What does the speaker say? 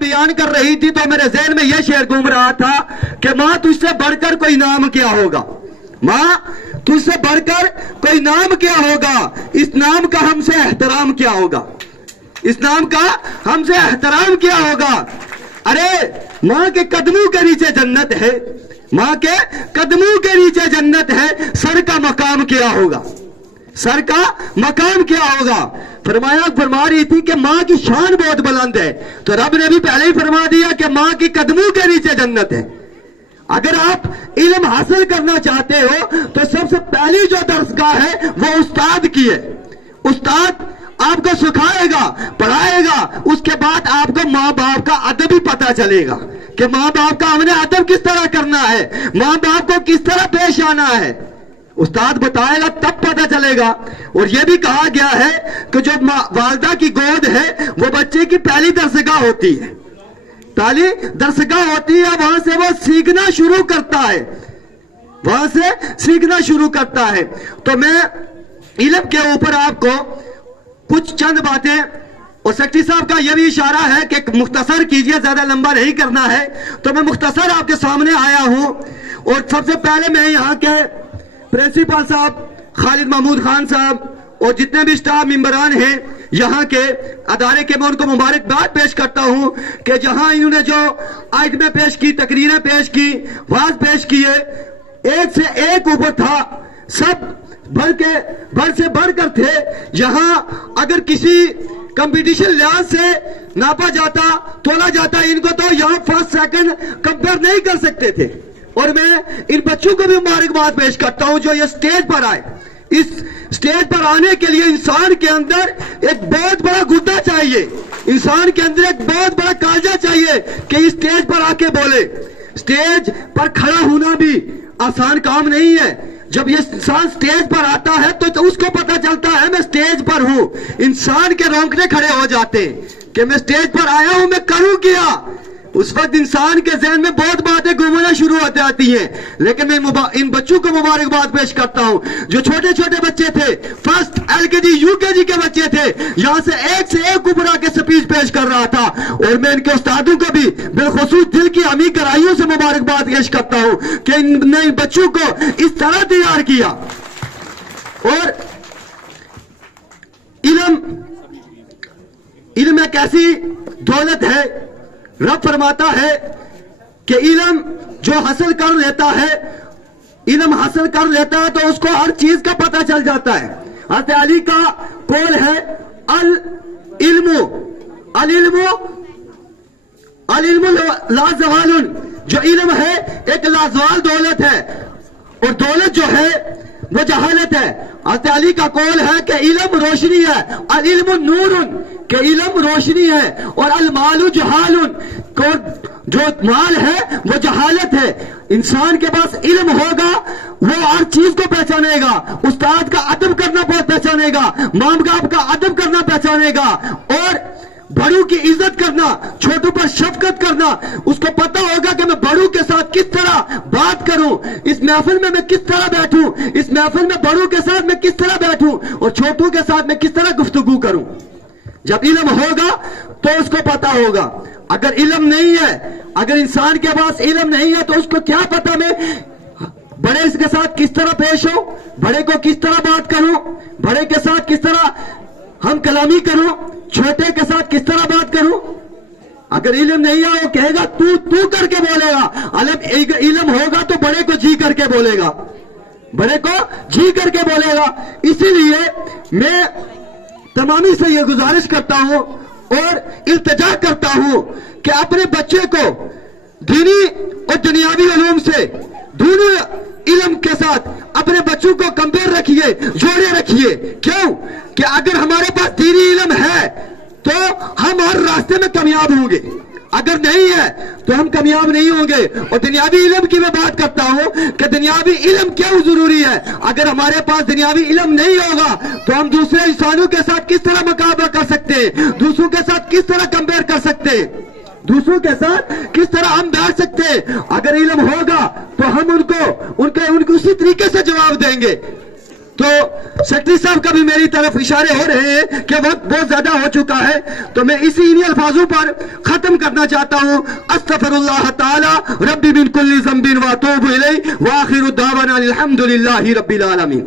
بیان کر رہی تھی تو میرے ذہن میں یہ شعر گھوم رہا تھا کہ ماں تجھ سے بڑھ کر کوئی نام کیا ہوگا، ماں تجھ سے بڑھ کر کوئی نام کیا ہوگا، اس نام کا ہم سے احترام کیا ہوگا، اس نام کا ہم سے احترام کیا ہوگا۔ ارے ماں کے قدموں کے نیچے جنت ہے، ماں کے قدموں کے نیچے جنت ہے، سر کا مقام کیا ہوگا، سر کا مقام کیا ہوگا۔ فرما رہی تھی کہ ماں کی شان بہت بلند ہے، تو رب نے بھی پہلے ہی فرما دیا کہ ماں کی قدموں کے نیچے جنت ہے۔ اگر آپ علم حاصل کرنا چاہتے ہو تو سب سے پہلی جو درسگاہ ہے وہ استاد کی ہے۔ استاد آپ کو سکھائے گا، پڑھائے گا، اس کے بعد آپ کو ماں باپ کا ادب ہی پتا چلے گا کہ ماں باپ کا ہم نے ادب کس طرح کرنا ہے، ماں باپ کو کس طرح پیش آنا ہے۔ استاد بتائے گا تب پتا چلے گا۔ اور یہ بھی کہا گیا ہے کہ جو والدہ کی گود ہے وہ بچے کی پہلی درسگاہ ہوتی ہے، پہلی درسگاہ ہوتی ہے، وہاں سے وہ سیکھنا شروع کرتا ہے، وہاں سے سیکھنا شروع کرتا ہے۔ تو میں علم کے اوپر آپ کو کچھ چند باتیں، اور سیکٹری صاحب کا یہ بھی اشارہ ہے کہ مختصر کیجئے، زیادہ لمبا نہیں کرنا ہے، تو میں مختصر آپ کے سامنے آیا ہوں۔ اور سب سے پہلے میں یہاں کے پرنسپل صاحب خالد محمود خان صاحب اور جتنے بھی اسٹاف ممبران ہیں یہاں کے ادارے کے، میں ان کو مبارکباد پیش کرتا ہوں کہ جہاں انہوں نے جو آئٹمیں پیش کی، تقریریں پیش کی، واعظ پیش کیے، ایک سے ایک اوپر تھا، سب بڑھ سے بڑھ کر تھے۔ یہاں اگر کسی کمپٹیشن لحاظ سے ناپا جاتا، تولا جاتا، ان کو تو یہاں فرسٹ سیکنڈ کمپیئر نہیں کر سکتے تھے۔ اور میں ان بچوں کو بھی مبارکباد پیش کرتا ہوں جو یہ سٹیج پر آئے۔ اس سٹیج پر آنے کے لیے انسان کے اندر ایک بہت بڑا گدا چاہیے، انسان کے اندر ایک بہت بڑا کالجا چاہیے کہ اس سٹیج پر آ کے بولے۔ سٹیج پر کھڑا ہونا بھی آسان کام نہیں ہے۔ جب یہ انسان سٹیج پر آتا ہے تو اس کو پتا چلتا ہے میں سٹیج پر ہوں، انسان کے رونگٹے کھڑے ہو جاتے ہیں کہ میں سٹیج پر آیا ہوں، میں کروں کیا۔ اس وقت انسان کے ذہن میں بہت باتیں گھومنا شروع ہو جاتی ہیں۔ لیکن میں ان بچوں کو مبارکباد پیش کرتا ہوں جو چھوٹے چھوٹے بچے تھے، فرسٹ LKG UKG کے بچے تھے، یہاں سے ایک اوپر آ کے سپیچ پیش کر رہا تھا۔ اور میں ان کے استادوں کو بھی بالخصوص دل کی عمیق گہرائیوں سے مبارکباد پیش کرتا ہوں کہ ان نے بچوں کو اس طرح تیار کیا۔ اور علم ایک ایسی دولت ہے، رب فرماتا ہے کہ علم جو حاصل کر لیتا ہے، علم حاصل کر لیتا ہے تو اس کو ہر چیز کا پتہ چل جاتا ہے۔ حضرت علی کا قول ہے العلم لازوال، جو علم ہے ایک لازوال دولت ہے، اور دولت جو ہے وہ جہالت ہے۔ حضرت علی کا قول ہے کہ علم روشنی ہے، العلم نور، کہ علم روشنی ہے، اور المال جہال، جو مال ہے وہ جہالت ہے۔ انسان کے پاس علم ہوگا وہ ہر چیز کو پہچانے گا، استاد کا ادب کرنا پہچانے گا، ماں باپ کا ادب کرنا پہچانے گا، اور بڑوں کی عزت کرنا، چھوٹوں پر شفقت کرنا۔ اس کو پتا ہوگا کہ میں بڑوں کے ساتھ کس طرح بات کروں، اس محفل میں کس طرح بیٹھوں، اس محفل میں بڑوں کے ساتھ میں کس طرح بیٹھوں، اور چھوٹوں کے ساتھ میں کس طرح گفتگو کروں۔ جب علم ہوگا تو اس کو پتا ہوگا۔ اگر علم نہیں ہے، اگر انسان کے پاس علم نہیں ہے تو اس کو کیا پتا میں بڑے اس کے ساتھ کس طرح پیش ہوں، بڑے کو کس طرح بات کروں، بڑے کے ساتھ کس طرح ہم کلامی کروں، چھوٹے کے ساتھ کس طرح بات کروں۔ اگر علم نہیں ہے وہ کہے گا تو کر کے بولے گا، علم ہوگا تو بڑے کو جی کر کے بولے گا، بڑے کو جی کر کے بولے گا۔ اسی لیے میں تمامی سے یہ گزارش کرتا ہوں اور التجا کرتا ہوں کہ اپنے بچے کو دینی اور دنیاوی علوم سے، دونوں علم کے ساتھ اپنے بچوں کو کمپیئر رکھیے، جوڑے رکھیے۔ کیوں کہ اگر ہمارے پاس دینی علم ہے تو ہم ہر راستے میں کامیاب ہوں گے، اگر نہیں ہے تو ہم کامیاب نہیں ہوں گے۔ اور دنیاوی علم کی میں بات کرتا ہوں کہ دنیاوی علم کیوں ضروری ہے۔ اگر ہمارے پاس دنیاوی علم نہیں ہوگا تو ہم دوسرے انسانوں کے ساتھ کس طرح مقابلہ کر سکتے ہیں، دوسروں کے ساتھ کس طرح کمپیئر کر سکتے ہیں، دوسروں کے ساتھ کس طرح ہم بیٹھ سکتے ہیں۔ اگر علم ہوگا تو ہم ان کو اسی طریقے سے جواب دیں گے۔ تو سیکرٹری صاحب کا بھی میری طرف اشارے ہو رہے ہیں کہ وقت بہت زیادہ ہو چکا ہے، تو میں اسی انہی الفاظوں پر ختم کرنا چاہتا ہوں. استغفر اللہ تعالی ربی من کل ذنب واتوب الیہ، وآخر دعوانا الحمد للہ رب العالمین.